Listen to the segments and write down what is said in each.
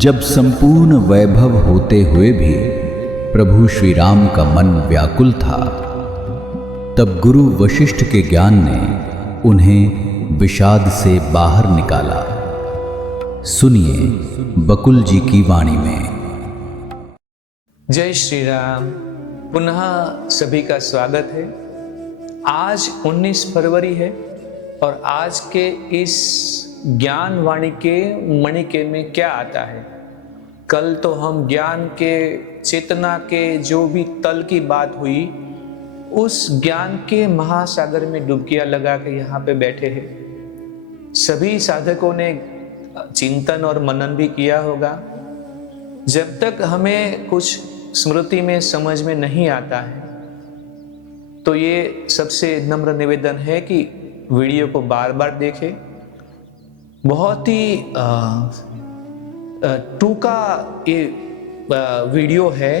जब संपूर्ण वैभव होते हुए भी प्रभु श्री राम का मन व्याकुल था, तब गुरु वशिष्ठ के ज्ञान ने उन्हें विषाद से बाहर निकाला। सुनिए बकुल जी की वाणी में। जय श्री राम। पुनः सभी का स्वागत है। आज 19 फरवरी है और आज के इस ज्ञान वाणी के मणिके में क्या आता है। कल तो हम ज्ञान के, चेतना के जो भी तल की बात हुई, उस ज्ञान के महासागर में डुबकियां लगा के यहाँ पे बैठे हैं। सभी साधकों ने चिंतन और मनन भी किया होगा। जब तक हमें कुछ स्मृति में समझ में नहीं आता है, तो ये सबसे नम्र निवेदन है कि वीडियो को बार बार देखें। बहुत ही टूका ये वीडियो है,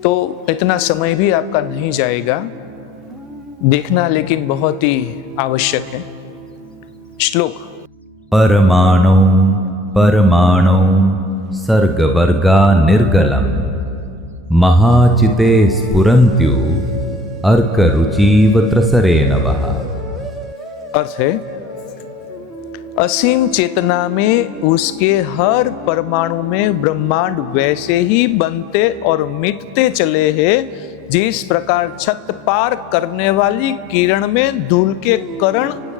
तो इतना समय भी आपका नहीं जाएगा देखना, लेकिन बहुत ही आवश्यक है। श्लोक। परमाणु परमाणु सर्गवर्गा निर्गलम महाचिते स्फुरन्त्यु अर्करुचिवत्रसरे नवः। अर्थ है, असीम चेतना में उसके हर परमाणु में ब्रह्मांड वैसे ही बनते और मिटते चले हैं जिस प्रकार छत पार करने वाली किरण में धूल के कण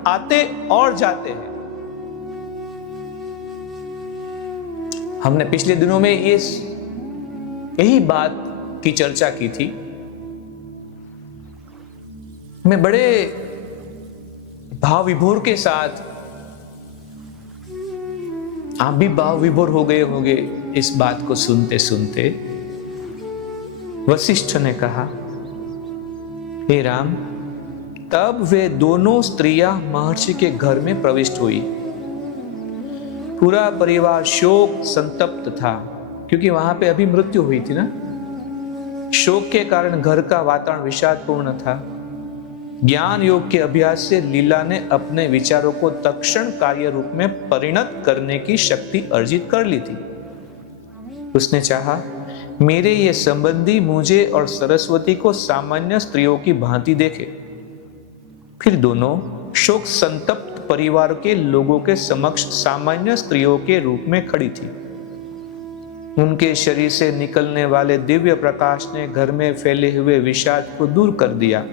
आते और जाते हैं। हमने पिछले दिनों में यही बात की चर्चा की थी। मैं बड़े भाव विभोर के साथ, आप भी भाव विभोर हो गए होंगे इस बात को सुनते सुनते। वशिष्ठ ने कहा, हे राम, तब वे दोनों स्त्रियां महर्षि के घर में प्रविष्ट हुई। पूरा परिवार शोक संतप्त था, क्योंकि वहां पे अभी मृत्यु हुई थी ना। शोक के कारण घर का वातावरण विषादपूर्ण था। ज्ञान योग के अभ्यास से लीला ने अपने विचारों को तत्क्षण कार्य रूप में परिणत करने की शक्ति अर्जित कर ली थी। उसने चाहा, मेरे ये संबंधी मुझे और सरस्वती को सामान्य स्त्रियों की भांति देखे। फिर दोनों शोक संतप्त परिवार के लोगों के समक्ष सामान्य स्त्रियों के रूप में खड़ी थी। उनके शरीर से निकलने वाले दिव्य प्रकाश ने घर में फैले हुए विषाद को दूर कर दिया।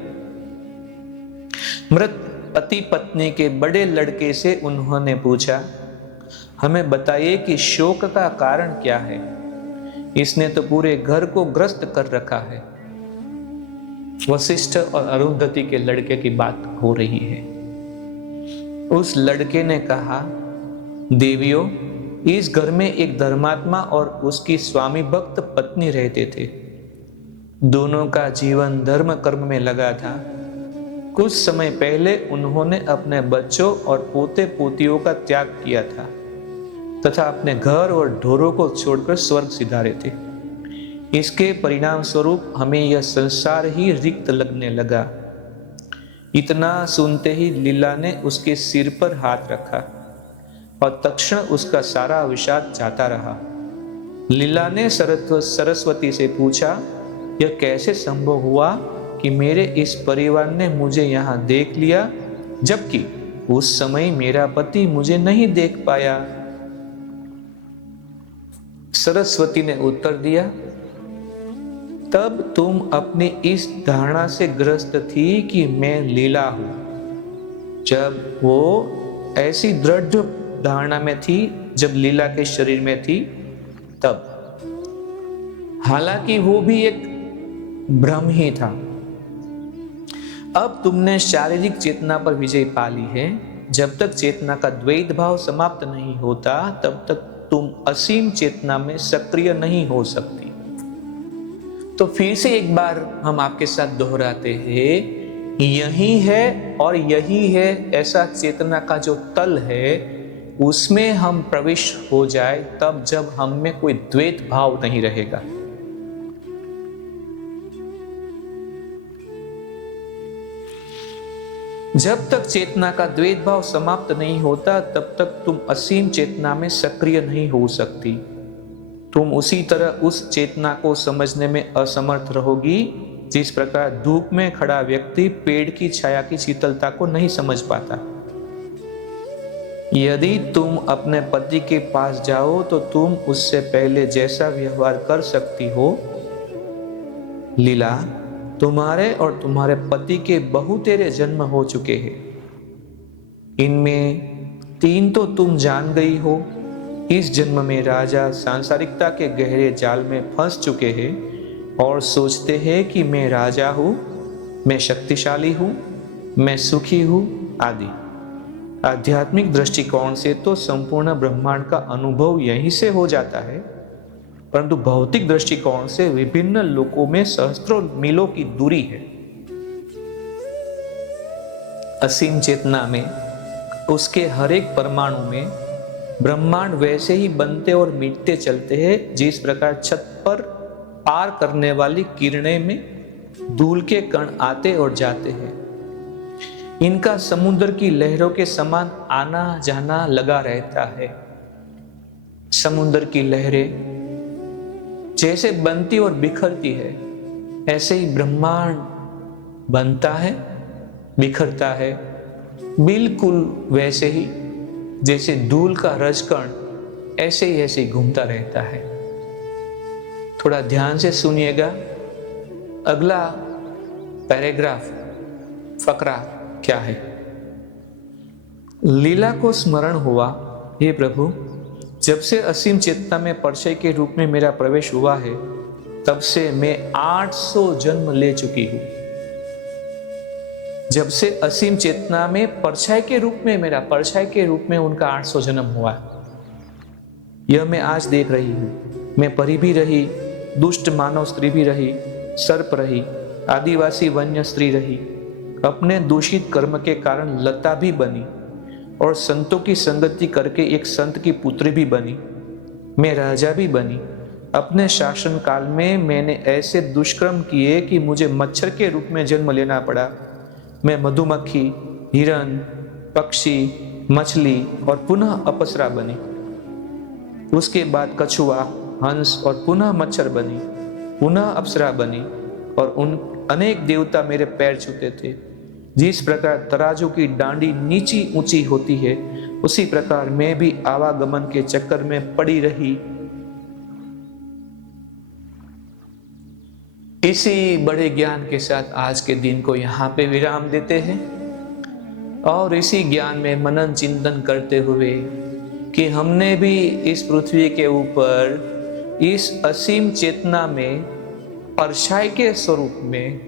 मृत पति पत्नी के बड़े लड़के से उन्होंने पूछा, हमें बताइए कि शोक का कारण क्या है। इसने तो पूरे घर को ग्रस्त कर रखा है। वशिष्ठ और अरुंधति के लड़के की बात हो रही है। उस लड़के ने कहा, देवियों, इस घर में एक धर्मात्मा और उसकी स्वामी भक्त पत्नी रहते थे। दोनों का जीवन धर्म कर्म में लगा था। कुछ समय पहले उन्होंने अपने बच्चों और पोते पोतियों का त्याग किया था तथा अपने घर और ढोरों को छोड़कर स्वर्ग सिधारे थे। इसके परिणाम स्वरूप हमें यह संसार ही रिक्त लगने लगा। इतना सुनते ही लीला ने उसके सिर पर हाथ रखा और तत्क्षण उसका सारा विषाद जाता रहा। लीला ने सरस्वती से पूछा, यह कैसे संभव हुआ कि मेरे इस परिवार ने मुझे यहाँ देख लिया, जबकि उस समय मेरा पति मुझे नहीं देख पाया। सरस्वती ने उत्तर दिया, तब तुम अपनी इस धारणा से ग्रस्त थी कि मैं लीला हूं। जब वो ऐसी दृढ़ धारणा में थी, जब लीला के शरीर में थी, तब हालांकि वो भी एक भ्रम ही था। अब तुमने शारीरिक चेतना पर विजय पा ली है। जब तक चेतना का द्वैत भाव समाप्त नहीं होता, तब तक तुम असीम चेतना में सक्रिय नहीं हो सकती। तो फिर से एक बार हम आपके साथ दोहराते हैं, यही है और यही है ऐसा चेतना का जो तल है, उसमें हम प्रविष्ट हो जाए, तब जब हम में कोई द्वैत भाव नहीं रहेगा। जब तक चेतना का द्वैत भाव समाप्त नहीं होता तब तक तुम असीम चेतना में सक्रिय नहीं हो सकती। तुम उसी तरह उस चेतना को समझने में असमर्थ रहोगी जिस प्रकार धूप में खड़ा व्यक्ति पेड़ की छाया की शीतलता को नहीं समझ पाता। यदि तुम अपने पति के पास जाओ तो तुम उससे पहले जैसा व्यवहार कर सकती हो। लीला, तुम्हारे और तुम्हारे पति के बहुतेरे जन्म हो चुके हैं। इनमें 3 तो तुम जान गई हो। इस जन्म में राजा सांसारिकता के गहरे जाल में फंस चुके हैं और सोचते हैं कि मैं राजा हूं, मैं शक्तिशाली हूं, मैं सुखी हूं आदि। आध्यात्मिक दृष्टिकोण से तो संपूर्ण ब्रह्मांड का अनुभव यहीं से हो जाता है, परंतु भौतिक दृष्टिकोण से विभिन्न लोकों में सहस्त्रों मीलों की दूरी है। असीम चेतना में उसके हर एक परमाणु में ब्रह्मांड वैसे ही बनते और मिटते चलते हैं जिस प्रकार छत पर पार करने वाली किरणें में धूल के कण आते और जाते हैं। इनका समुद्र की लहरों के समान आना जाना लगा रहता है। समुद्र की लहरें जैसे बनती और बिखरती है, ऐसे ही ब्रह्मांड बनता है, बिखरता है, बिल्कुल वैसे ही जैसे धूल का रजकण ऐसे ही घूमता रहता है। थोड़ा ध्यान से सुनिएगा। अगला पैराग्राफ, फकरा क्या है? लीला को स्मरण हुआ, हे प्रभु, जब से असीम चेतना में परिचय के रूप में मेरा प्रवेश हुआ है तब से मैं 800 जन्म ले चुकी हूं। जब से असीम चेतना में परछाई के रूप में उनका 800 जन्म हुआ। यह मैं आज देख रही हूं। मैं परी भी रही, दुष्ट मानव स्त्री भी रही, सर्प रही, आदिवासी वन्य स्त्री रही, अपने दूषित कर्म के कारण लता भी बनी और संतों की संगति करके एक संत की पुत्री भी बनी। मैं राजा भी बनी। अपने शासन काल में मैंने ऐसे दुष्कर्म किए कि मुझे मच्छर के रूप में जन्म लेना पड़ा। मैं मधुमक्खी, हिरन, पक्षी, मछली और पुनः अप्सरा बनी। उसके बाद कछुआ, हंस और पुनः मच्छर बनी, पुनः अप्सरा बनी और उन अनेक देवता मेरे पैर छूते थे। जिस प्रकार तराजू की डांडी नीची ऊंची होती है, उसी प्रकार मैं भी आवागमन के चक्कर में पड़ी रही। इसी बड़े ज्ञान के साथ आज के दिन को यहाँ पे विराम देते हैं और इसी ज्ञान में मनन चिंतन करते हुए कि हमने भी इस पृथ्वी के ऊपर इस असीम चेतना में परछाई के स्वरूप में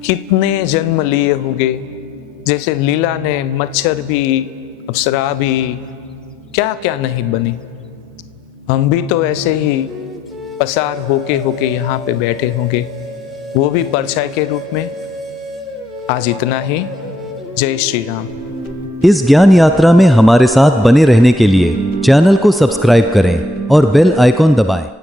कितने जन्म लिए होंगे। जैसे लीला ने मच्छर भी, अप्सरा भी, क्या क्या नहीं बनी। हम भी तो ऐसे ही पसार होके यहाँ पे बैठे होंगे, वो भी परछाई के रूप में। आज इतना ही। जय श्री राम। इस ज्ञान यात्रा में हमारे साथ बने रहने के लिए चैनल को सब्सक्राइब करें और बेल आइकॉन दबाएं।